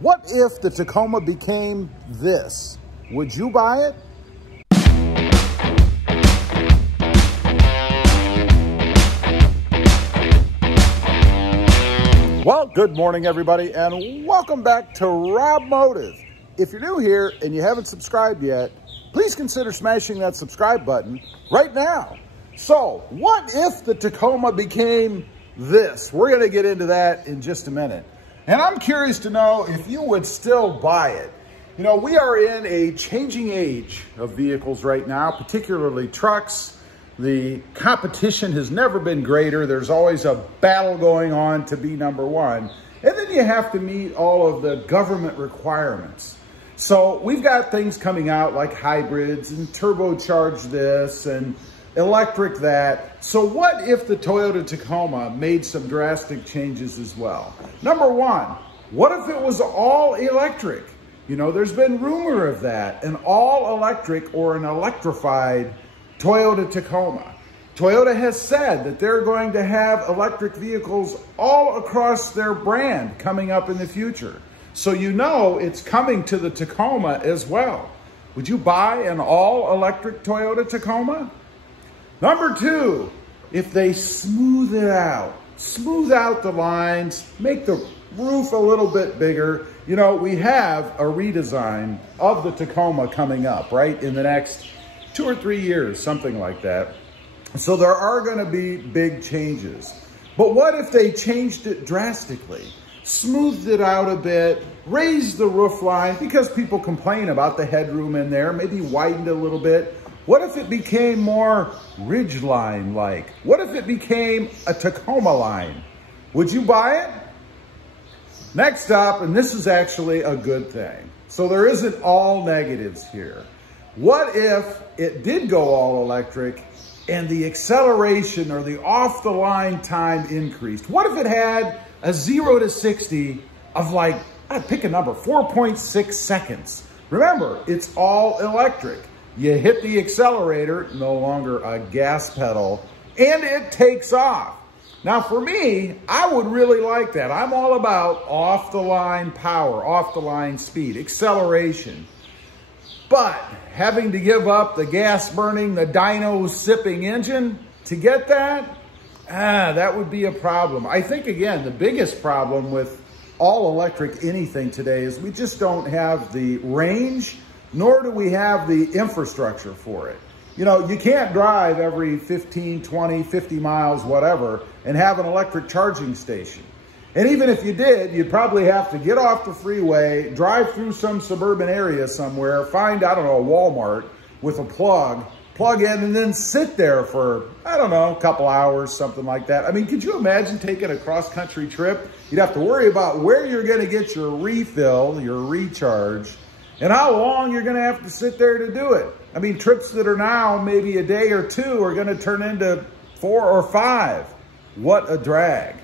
What if the Tacoma became this? Would you buy it? Well, good morning, everybody, and welcome back to RobMotive. If you're new here and you haven't subscribed yet, please consider smashing that subscribe button right now. So, what if the Tacoma became this? We're going to get into that in just a minute. And I'm curious to know if you would still buy it. You know, we are in a changing age of vehicles right now, particularly trucks. The competition has never been greater. There's always a battle going on to be number one. And then you have to meet all of the government requirements. So we've got things coming out like hybrids and turbocharged this and electric that. So what if the Toyota Tacoma made some drastic changes as well? Number one, what if it was all electric? You know, there's been rumor of that, an all electric or an electrified Toyota Tacoma. Toyota has said that they're going to have electric vehicles all across their brand coming up in the future. So you know it's coming to the Tacoma as well. Would you buy an all-electric Toyota Tacoma? Number two, if they smooth out the lines, make the roof a little bit bigger. You know, we have a redesign of the Tacoma coming up, right, in the next 2 or 3 years, something like that. So there are going to be big changes. But what if they changed it drastically? Smoothed it out a bit, raised the roof line, because people complain about the headroom in there, maybe widened it a little bit. What if it became more ridge line like? What if it became a Tacoma line? Would you buy it? Next up, and this is actually a good thing. So there isn't all negatives here. What if it did go all electric and the acceleration or the off the line time increased? What if it had a 0 to 60 of like, I'd pick a number, 4.6 seconds. Remember, it's all electric. You hit the accelerator, no longer a gas pedal, and it takes off. Now for me, I would really like that. I'm all about off the line power, off the line speed, acceleration. But having to give up the gas burning, the dyno sipping engine to get that, that would be a problem. I think, again, the biggest problem with all electric anything today is we just don't have the range, nor do we have the infrastructure for it. You know, you can't drive every 15, 20, 50 miles, whatever, and have an electric charging station. And even if you did, you'd probably have to get off the freeway, drive through some suburban area somewhere, find, I don't know, a Walmart with a plug in, and then sit there for, I don't know, a couple hours, something like that. I mean, could you imagine taking a cross-country trip? You'd have to worry about where you're going to get your refill, your recharge, and how long you're going to have to sit there to do it. I mean, trips that are now maybe a day or two are going to turn into 4 or 5. What a drag.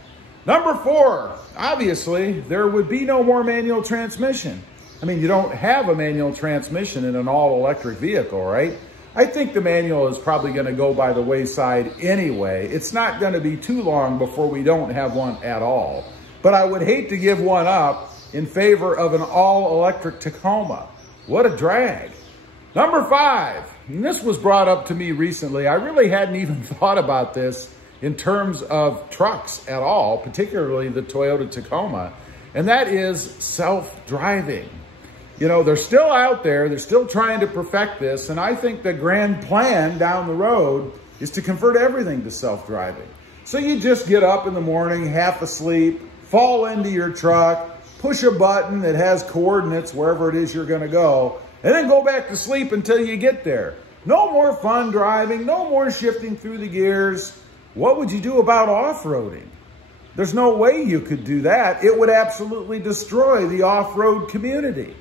Number 4, obviously, there would be no more manual transmission. I mean, you don't have a manual transmission in an all-electric vehicle, right? I think the manual is probably going to go by the wayside anyway. It's not going to be too long before we don't have one at all. But I would hate to give one up in favor of an all-electric Tacoma. What a drag. Number 5, and this was brought up to me recently. I really hadn't even thought about this in terms of trucks at all, particularly the Toyota Tacoma, and that is self-driving. You know, they're still out there, they're still trying to perfect this, and I think the grand plan down the road is to convert everything to self-driving. So you just get up in the morning, half asleep, fall into your truck, push a button that has coordinates wherever it is you're gonna go, and then go back to sleep until you get there. No more fun driving, no more shifting through the gears. What would you do about off-roading? There's no way you could do that. It would absolutely destroy the off-road community.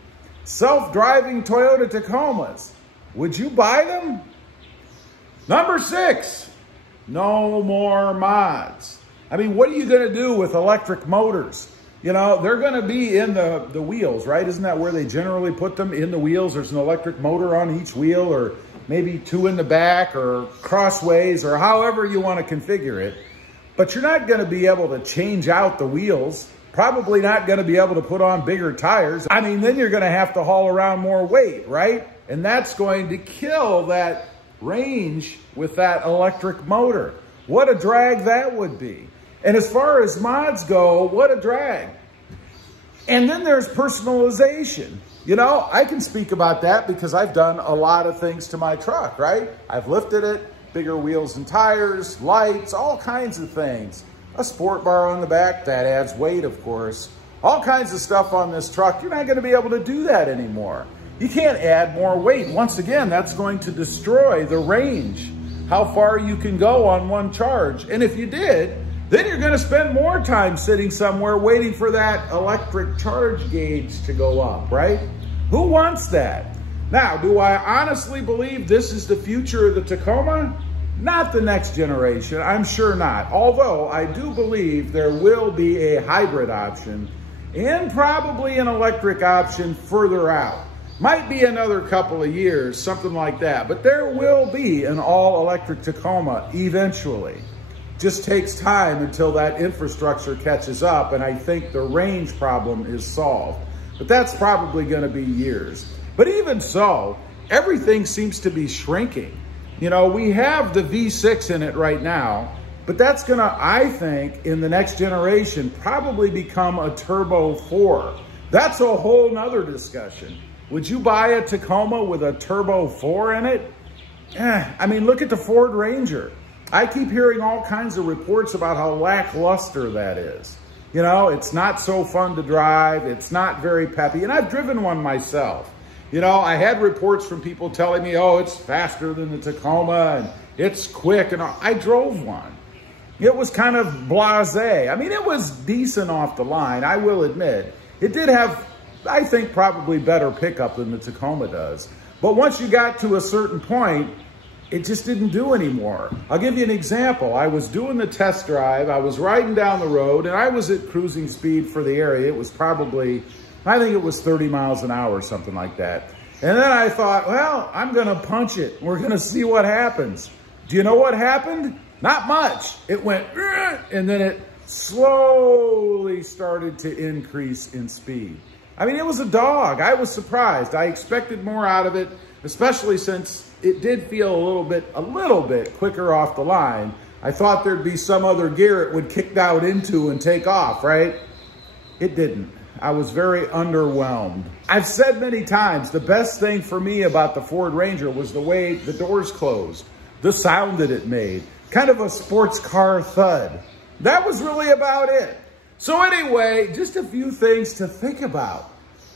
Self-driving Toyota Tacomas. Would you buy them? Number 6, no more mods. I mean, what are you going to do with electric motors? You know, they're going to be in the wheels, right? Isn't that where they generally put them, in the wheels? There's an electric motor on each wheel, or maybe 2 in the back, or crossways, or however you want to configure it. But you're not going to be able to change out the wheels Probably not going to be able to put on bigger tires. I mean, then you're going to have to haul around more weight, right? And that's going to kill that range with that electric motor. What a drag that would be. And as far as mods go, what a drag. And then there's personalization. You know, I can speak about that because I've done a lot of things to my truck, right? I've lifted it, bigger wheels and tires, lights, all kinds of things. A sport bar on the back, that adds weight, of course. All kinds of stuff on this truck. You're not going to be able to do that anymore. You can't add more weight. Once again, that's going to destroy the range, how far you can go on one charge. And if you did, then you're going to spend more time sitting somewhere waiting for that electric charge gauge to go up, right? Who wants that? Now, do I honestly believe this is the future of the Tacoma? Not the next generation, I'm sure not. Although I do believe there will be a hybrid option and probably an electric option further out. Might be another couple of years, something like that. But there will be an all-electric Tacoma eventually. Just takes time until that infrastructure catches up, and I think the range problem is solved. But that's probably going to be years. But even so, everything seems to be shrinking. You know, we have the V6 in it right now, but that's going to, I think, in the next generation, probably become a Turbo 4. That's a whole nother discussion. Would you buy a Tacoma with a Turbo 4 in it? I mean, look at the Ford Ranger. I keep hearing all kinds of reports about how lackluster that is. You know, it's not so fun to drive. It's not very peppy. And I've driven one myself. You know, I had reports from people telling me, oh, it's faster than the Tacoma and it's quick. And I drove one. It was kind of blasé. I mean, it was decent off the line, I will admit. It did have, I think, probably better pickup than the Tacoma does. But once you got to a certain point, it just didn't do anymore. I'll give you an example. I was doing the test drive. I was riding down the road and I was at cruising speed for the area. It was probably, I think it was 30 miles an hour or something like that. And then I thought, well, I'm going to punch it. We're going to see what happens. Do you know what happened? Not much. It went, and then it slowly started to increase in speed. I mean, it was a dog. I was surprised. I expected more out of it, especially since it did feel a little bit quicker off the line. I thought there'd be some other gear it would kick out into and take off, right? It didn't. I was very underwhelmed. I've said many times, the best thing for me about the Ford Ranger was the way the doors closed, the sound that it made, kind of a sports car thud. That was really about it. So anyway, just a few things to think about,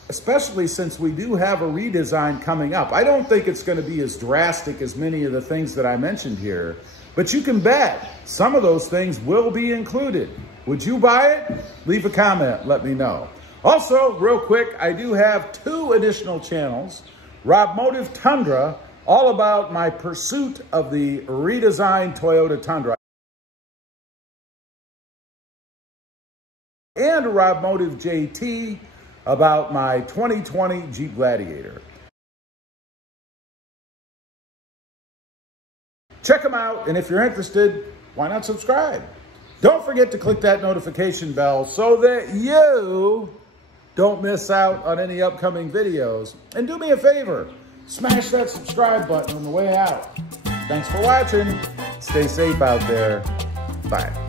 especially since we do have a redesign coming up. I don't think it's going to be as drastic as many of the things that I mentioned here, but you can bet some of those things will be included. Would you buy it? Leave a comment, let me know. Also, real quick, I do have 2 additional channels. RobMotive Tundra, all about my pursuit of the redesigned Toyota Tundra. And RobMotive JT, about my 2020 Jeep Gladiator. Check them out, and if you're interested, why not subscribe? Don't forget to click that notification bell so that you don't miss out on any upcoming videos. And do me a favor, smash that subscribe button on the way out. Thanks for watching. Stay safe out there. Bye.